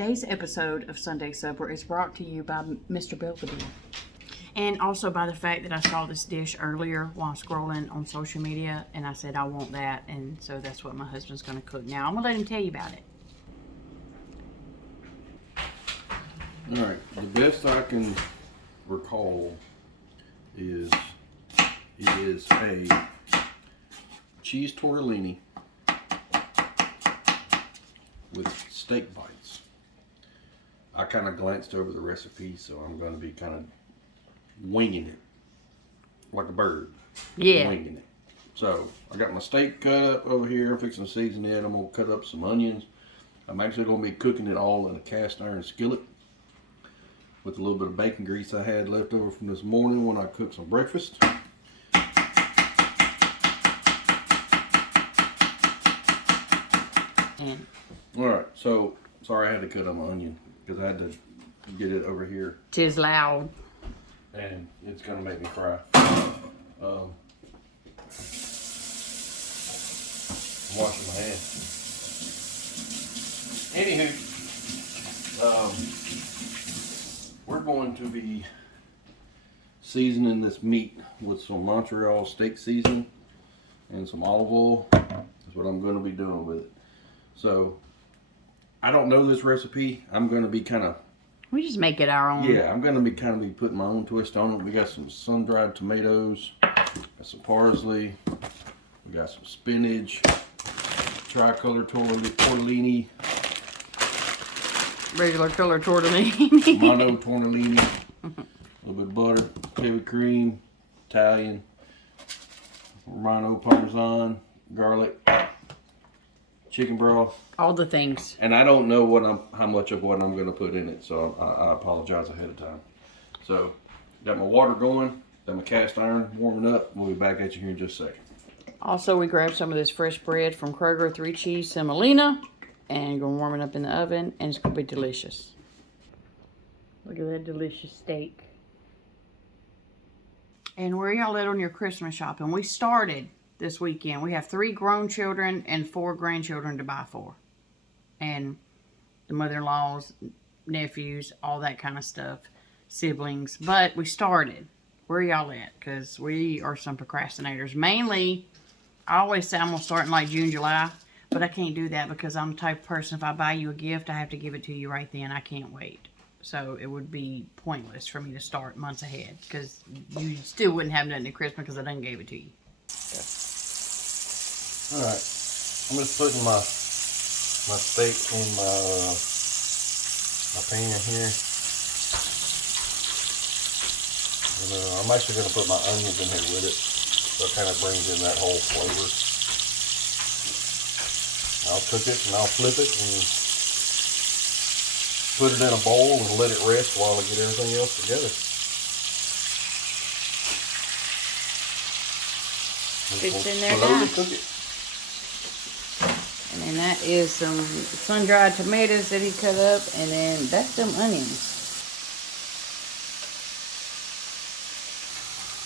Today's episode of Sunday Supper is brought to you by Mr. Belvedere. And also by the fact that I saw this dish earlier while scrolling on social media, and I said I want that, and so that's what my husband's going to cook. Now I'm going to let him tell you about it. All right, the best I can recall is it is a cheese tortellini with steak bites. I kind of glanced over the recipe, so I'm going to be kind of winging it like a bird. Yeah. Winging it. So I got my steak cut up over here. I'm fixing to season it. I'm going to cut up some onions. I'm actually going to be cooking it all in a cast iron skillet with a little bit of bacon grease I had left over from this morning when I cooked some breakfast. Alright, so sorry I had to cut on my onion because I had to get it over here. 'Tis loud. And it's gonna make me cry. I'm washing my hands. Anywho, we're going to be seasoning this meat with some Montreal steak seasoning and some olive oil. That's what I'm going to be doing with it. So, I don't know this recipe. I'm going to be kind of... We just make it our own. Yeah, I'm going to be putting my own twist on it. We got some sun-dried tomatoes, got some parsley, we got some spinach, tricolor tortellini, Regular color tortellini. mono tortellini, a little bit of butter, heavy cream, Italian, Romano Parmesan, garlic, chicken broth. All the things. And I don't know how much of what I'm going to put in it, so I apologize ahead of time. So, got my water going, got my cast iron warming up. We'll be back at you here in just a second. Also, we grabbed some of this fresh bread from Kroger, 3 cheese semolina, and gonna warm it up in the oven, and it's gonna be delicious. Look at that delicious steak. And where y'all at on your Christmas shopping? We started this weekend. We have 3 grown children and 4 grandchildren to buy for. And the mother-in-laws, nephews, all that kind of stuff, siblings. But we started. Where y'all at? Because we are some procrastinators. Mainly, I always say I'm going to start in like June, July. But I can't do that because I'm the type of person, if I buy you a gift, I have to give it to you right then. I can't wait. So it would be pointless for me to start months ahead because you still wouldn't have nothing at Christmas because I done gave it to you. Alright, I'm just putting my steak in my pan here. And I'm actually going to put my onions in here with it, so it kind of brings in that whole flavor. I'll cook it and I'll flip it and put it in a bowl and let it rest while I get everything else together. It's in there slowly now. cook it. And then that is some sun-dried tomatoes that he cut up, and then that's some onions.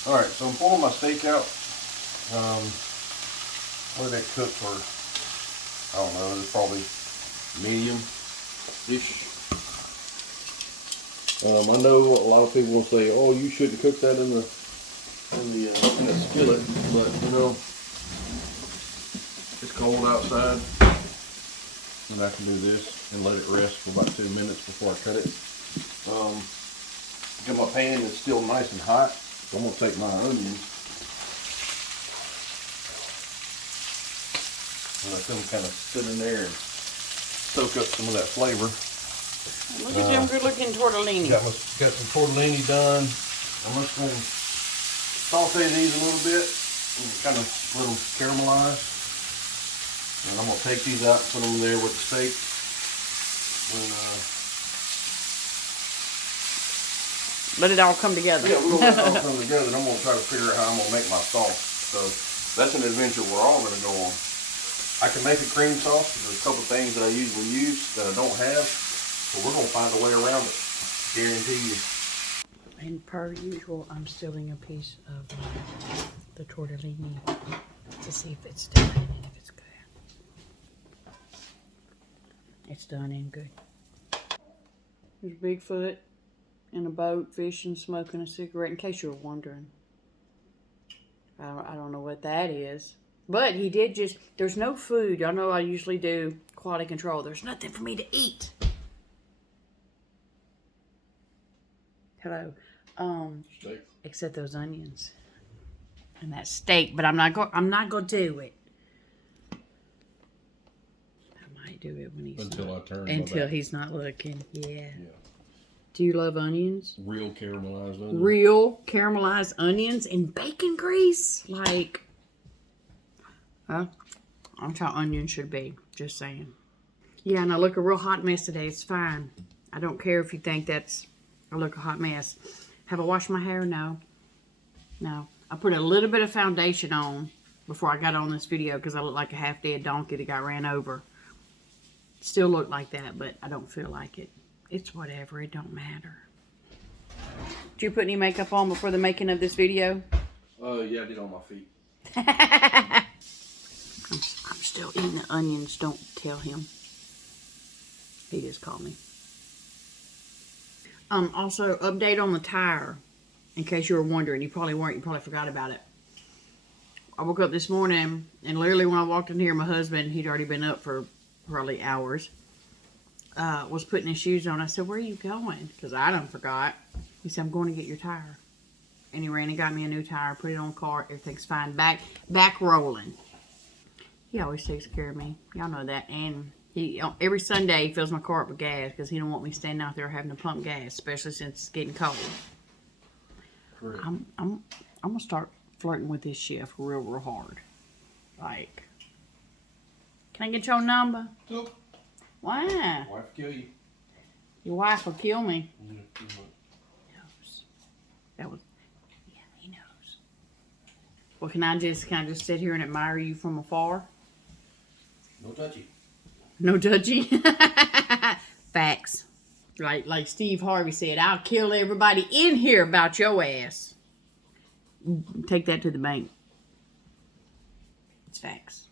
Alright, so I'm pulling my steak out. Let it cook for, I don't know, it's probably medium-ish. I know a lot of people will say, oh, you shouldn't cook that in the skillet, but you know, it's cold outside, and I can do this and let it rest for about 2 minutes before I cut it. Got my pan is still nice and hot, so I'm gonna take my onions and let them kind of sit in there and soak up some of that flavor. Look at them good-looking tortellini. Got some tortellini done. I'm just going to saute these a little bit and kind of let them caramelize. And I'm going to take these out and put them in there with the steak. And, let it all come together. yeah, we're going to let it all come together, and I'm going to try to figure out how I'm going to make my sauce. So that's an adventure we're all going to go on. I can make a cream sauce. There's a couple things that I usually use that I don't have. But we're going to find a way around it. Guarantee you. And per usual, I'm stealing a piece of the tortellini to see if it's done and if it's good. It's done and good. There's Bigfoot in a boat fishing, smoking a cigarette, in case you were wondering. I don't know what that is. But he did just, there's no food. Y'all know I usually do quality control. There's nothing for me to eat. Hello. Steak. Except those onions. And that steak, but I'm not gonna do it. I might do it when he's Until I turn until my back. he's not looking. Yeah. Yeah. Do you love onions? Real caramelized onions. Real caramelized onions and bacon grease. Like, well, that's how onions should be. Just saying. Yeah, and I look a real hot mess today. It's fine. I don't care if you think I look a hot mess. Have I washed my hair? No. No. I put a little bit of foundation on before I got on this video because I look like a half-dead donkey that got ran over. Still look like that, but I don't feel like it. It's whatever. It don't matter. Did you put any makeup on before the making of this video? Yeah, I did on my feet. I'm still eating the onions. Don't tell him. He just called me. Also, update on the tire. In case you were wondering. You probably weren't. You probably forgot about it. I woke up this morning, and literally when I walked in here, my husband, he'd already been up for probably hours, was putting his shoes on. I said, where are you going? Because I done forgot. He said, I'm going to get your tire. And he ran and got me a new tire, put it on the car. Everything's fine. Back rolling. He always takes care of me. Y'all know that. And he every Sunday he fills my car up with gas because he don't want me standing out there having to pump gas, especially since it's getting cold. Correct. I'm gonna start flirting with this chef real hard. Like, can I get your number? Nope. Why? Wife kill you. Your wife will kill me. Mm-hmm. Knows. That was, yeah, he knows. Well, can I just sit here and admire you from afar? No touchy. No judgy. Facts. Like Steve Harvey said, I'll kill everybody in here about your ass. Take that to the bank. It's facts.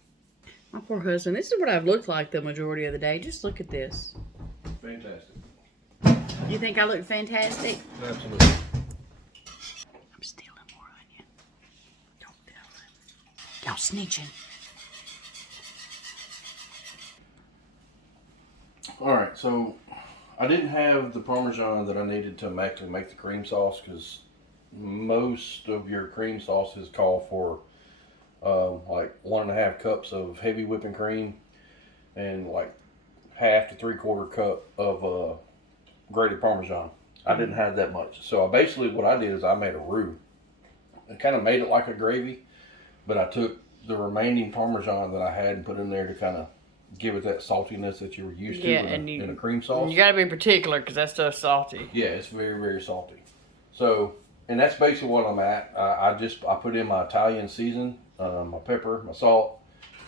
My poor husband. This is what I've looked like the majority of the day. Just look at this. Fantastic. You think I look fantastic? Absolutely. I'm stealing more onion. Don't tell them. Y'all snitching. Alright, so I didn't have the Parmesan that I needed to actually make the cream sauce because most of your cream sauces call for like 1.5 cups of heavy whipping cream and like 1/2 to 3/4 cup of grated Parmesan. I didn't have that much. So basically what I did is I made a roux. I kind of made it like a gravy, but I took the remaining Parmesan that I had and put in there to kind of give it that saltiness that you were used to in a cream sauce. You gotta be particular because that stuff's salty. Yeah, it's very salty. So, and that's basically what I'm at. I put in my Italian season, my pepper, my salt,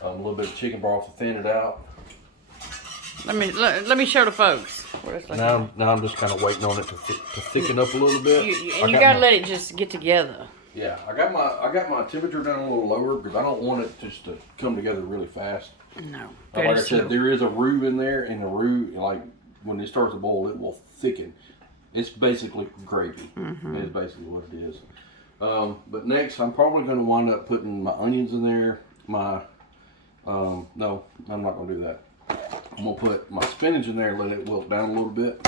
a little bit of chicken broth to thin it out. Let me show the folks. Now I'm just kind of waiting on it to thicken up a little bit. You gotta let it just get together. Yeah, I got my temperature down a little lower because I don't want it just to come together really fast. No. Like I said, there is a roux in there, and the roux, like when it starts to boil, it will thicken. It's basically gravy. Mm-hmm. It's basically what it is. But next, I'm probably going to wind up putting my onions in there. No, I'm not going to do that. I'm going to put my spinach in there and let it wilt down a little bit.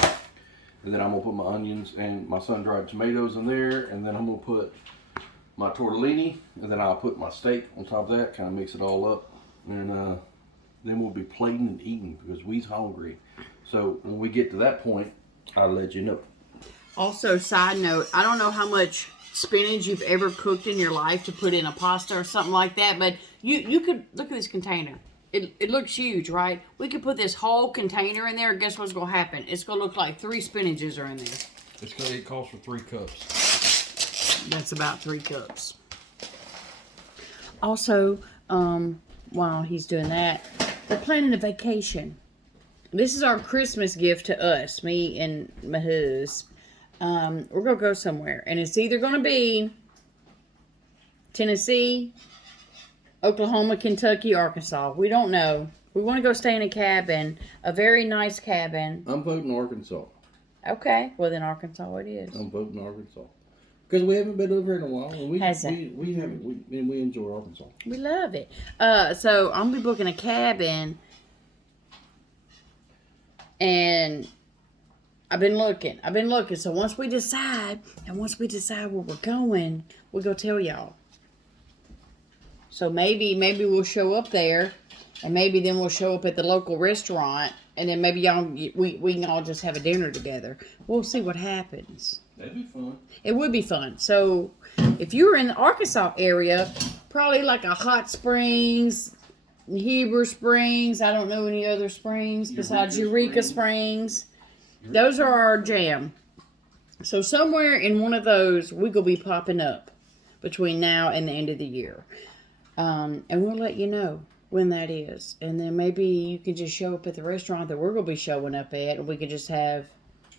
And then I'm going to put my onions and my sun-dried tomatoes in there. And then I'm going to put my tortellini. And then I'll put my steak on top of that, kind of mix it all up. And then we'll be plating and eating because we's hungry. So when we get to that point, I'll let you know. Also, side note, I don't know how much spinach you've ever cooked in your life to put in a pasta or something like that, but you could, look at this container. It looks huge, right? We could put this whole container in there. Guess what's going to happen? It's going to look like 3 spinaches are in there. It calls for 3 cups. That's about 3 cups. Also, while he's doing that, we're planning a vacation. This is our Christmas gift to us, me and my husband. We're going to go somewhere. And it's either going to be Tennessee, Oklahoma, Kentucky, Arkansas. We don't know. We want to go stay in a cabin, a very nice cabin. I'm voting Arkansas. Okay. Well, then Arkansas it is. I'm voting Arkansas. Because we haven't been over in a while, and we enjoy Arkansas. We love it. So I'm gonna be booking a cabin, and I've been looking. So once we decide where we're going, we'll go tell y'all. So maybe we'll show up there, and maybe then we'll show up at the local restaurant, and then maybe we can all just have a dinner together. We'll see what happens. That'd be fun. It would be fun. So if you were in the Arkansas area, probably like a Hot Springs, Heber Springs, I don't know any other springs besides Eureka Springs. Those are our jam. So somewhere in one of those, we're going to be popping up between now and the end of the year. And we'll let you know when that is. And then maybe you can just show up at the restaurant that we're going to be showing up at, and we could just have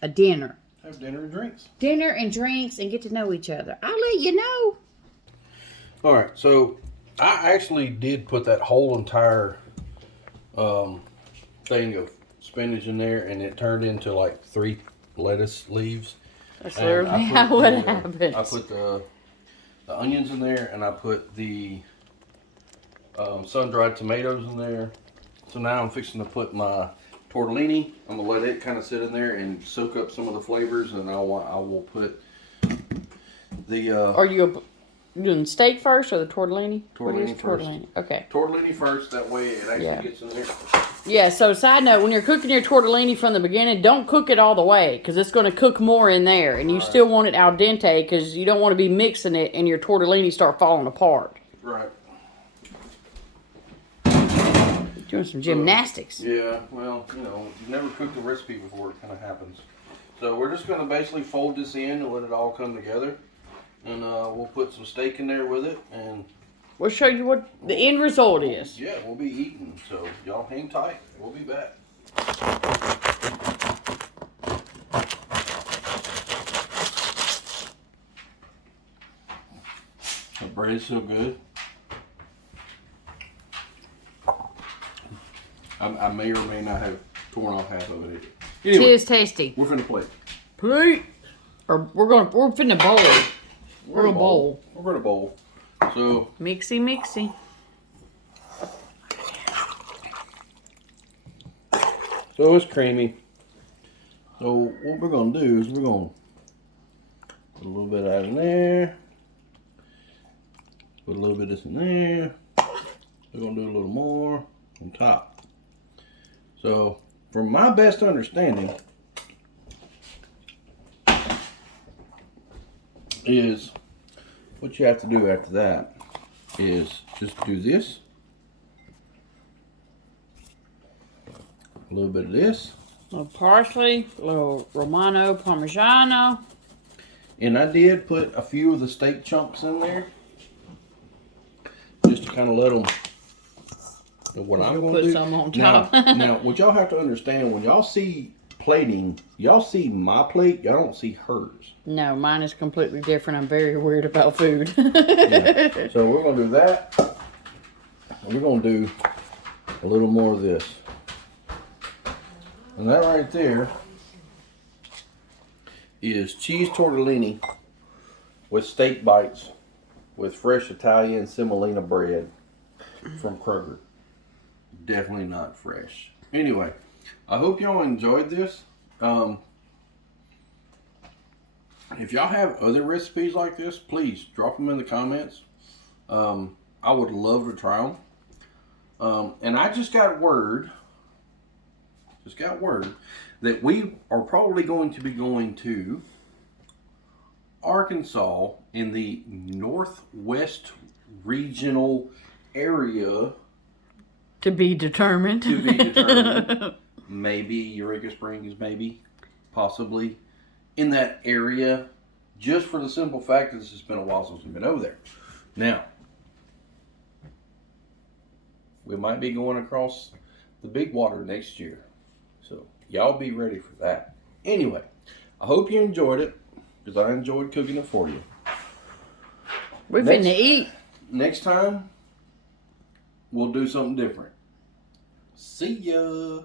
a dinner. Have dinner and drinks. Dinner and drinks and get to know each other. I'll let you know. All right, so I actually did put that whole entire thing of spinach in there, and it turned into like 3 lettuce leaves. That's literally how it happens. I put the onions in there, and I put the sun-dried tomatoes in there. So now I'm fixing to put my tortellini. I'm gonna let it kind of sit in there and soak up some of the flavors, and I will put the. Are you doing steak first or the tortellini? Tortellini first. Tortellini? Okay. Tortellini first. That way it actually gets in there. Yeah. So side note: when you're cooking your tortellini from the beginning, don't cook it all the way because it's going to cook more in there, and you still want it al dente because you don't want to be mixing it and your tortellini start falling apart. Right. Doing some gymnastics. Yeah, well, you've never cooked a recipe before, it kind of happens. So we're just going to basically fold this in and let it all come together. And we'll put some steak in there with it. And we'll show you what the end result is. Yeah, we'll be eating. So y'all hang tight. We'll be back. The bread's so good. I may or may not have torn off half of it. Anyway, it is tasty. We're finna plate. Plate. Or we're finna bowl. We're gonna bowl. We're gonna bowl. So mixy. So it's creamy. So what we're gonna do is we're gonna put a little bit of that in there. Put a little bit of this in there. We're gonna do a little more on top. So, from my best understanding, is what you have to do after that is just do this. A little bit of this. A little parsley, a little Romano Parmigiano. And I did put a few of the steak chunks in there. Just to kind of let them... What I'm going to do. Put some on top. Now, what y'all have to understand, when y'all see plating, y'all see my plate, y'all don't see hers. No, mine is completely different. I'm very weird about food. Yeah. So we're going to do that. And we're going to do a little more of this. And that right there is cheese tortellini with steak bites with fresh Italian semolina bread from Kroger. Definitely not fresh. Anyway, I hope y'all enjoyed this. If y'all have other recipes like this, please drop them in the comments. I would love to try them. And I just got word that we are probably going to be going to Arkansas in the northwest regional area. To be determined. Maybe Eureka Springs, maybe, possibly, in that area, just for the simple fact that it's been a while since we've been over there. Now, we might be going across the big water next year. So, y'all be ready for that. Anyway, I hope you enjoyed it, because I enjoyed cooking it for you. We're finna eat. Next time, we'll do something different. See ya.